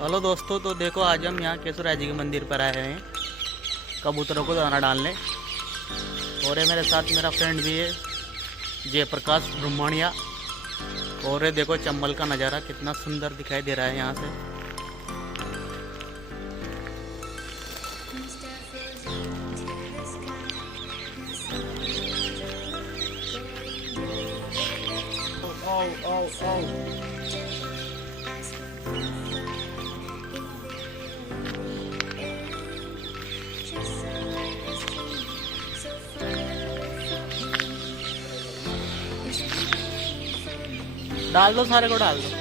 हेलो दोस्तों, तो देखो आज हम यहाँ केशोराय जी के मंदिर पर आए हैं कबूतरों को दाना डालने। और ये मेरे साथ मेरा फ्रेंड भी है जयप्रकाश ब्रह्मणिया। और ये देखो चंबल का नज़ारा कितना सुंदर दिखाई दे रहा है यहाँ से। डाल दो, सारे को डाल दो।